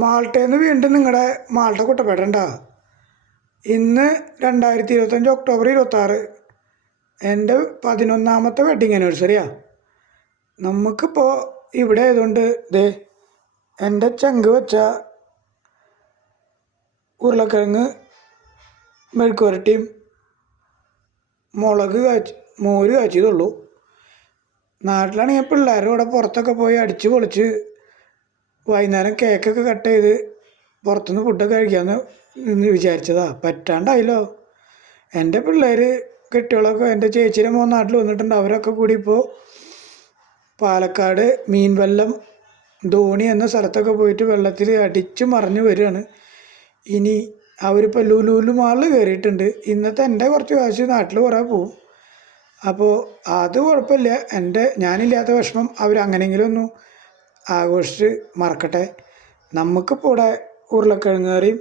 മാൾട്ടയിൽ നിന്ന് വീണ്ടും നിങ്ങളുടെ മാൾട്ട കുട്ടപ്പേട്ടണ്ട. ഇന്ന് 2025 ഒക്ടോബർ 26 എൻ്റെ 11ാമത്തെ വെഡിങ് ആനിവേഴ്സറിയാണ്. നമുക്കിപ്പോൾ ഇവിടെ ആയതുകൊണ്ട് ദേ എൻ്റെ ചങ്ക് വെച്ച ഉരുളക്കിഴങ്ങ് മെഴുക്ക് പുരട്ടിയും മോര് കാച്ചിയതുള്ളൂ. നാട്ടിലാണെങ്കിൽ പിള്ളേരുടെ കൂടെ പുറത്തൊക്കെ പോയി അടിച്ച് പൊളിച്ച് വൈകുന്നേരം കേക്കൊക്കെ കട്ട് ചെയ്ത് പുറത്തുനിന്ന് ഫുഡൊക്കെ കഴിക്കാമെന്ന് വിചാരിച്ചതാണ്. പറ്റാണ്ടായല്ലോ. എൻ്റെ പിള്ളേർ കുട്ടികളൊക്കെ എൻ്റെ ചേച്ചിയുടെ മോൻ നാട്ടിൽ വന്നിട്ടുണ്ട്. അവരൊക്കെ കൂടി ഇപ്പോൾ പാലക്കാട് മീൻവല്ലം ധോണി എന്ന സ്ഥലത്തൊക്കെ പോയിട്ട് വെള്ളത്തിൽ അടിച്ച് മറിഞ്ഞ് വരികയാണ്. ഇനി അവരിപ്പോൾ ലുലു മാളിൽ കയറിയിട്ടുണ്ട്. ഇന്നത്തെ എൻ്റെ കുറച്ച് കാശ് നാട്ടിൽ കുറേ പോവും. അപ്പോൾ അത് കുഴപ്പമില്ല. ഞാനില്ലാത്ത വിഷമം അവരങ്ങനെയെങ്കിലും ഒന്ന് ആഘോഷിച്ച് മറക്കട്ടെ. നമുക്കിപ്പോൾ ഇവിടെ ഉരുളക്കിഴങ്ങ് കറിയും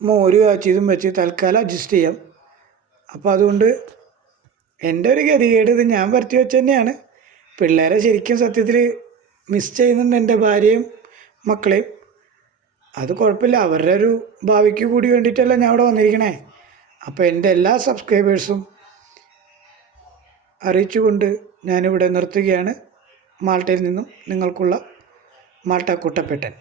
മോര് കാച്ചിയതും വെച്ച് തൽക്കാലം അഡ്ജസ്റ്റ് ചെയ്യാം. അപ്പോൾ അതുകൊണ്ട് എൻ്റെ ഒരു ഗതികേട് ഇത് ഞാൻ വരുത്തി വെച്ച് തന്നെയാണ്. പിള്ളേരെ ശരിക്കും സത്യത്തിൽ മിസ് ചെയ്യുന്നുണ്ട്, എൻ്റെ ഭാര്യയും മക്കളെയും. അത് കുഴപ്പമില്ല, അവരുടെ ഒരു ഭാവിക്ക് കൂടി വേണ്ടിയിട്ടല്ല ഞാൻ ഇവിടെ വന്നിരിക്കണേ. അപ്പോൾ എൻ്റെ എല്ലാ സബ്സ്ക്രൈബേഴ്സും അറിയിച്ചുകൊണ്ട് ഞാനിവിടെ നിർത്തുകയാണ്. മാൾട്ടയിൽ നിന്നും നിങ്ങൾക്കുള്ള മാൾട്ട കുട്ടപ്പേട്ടൻ.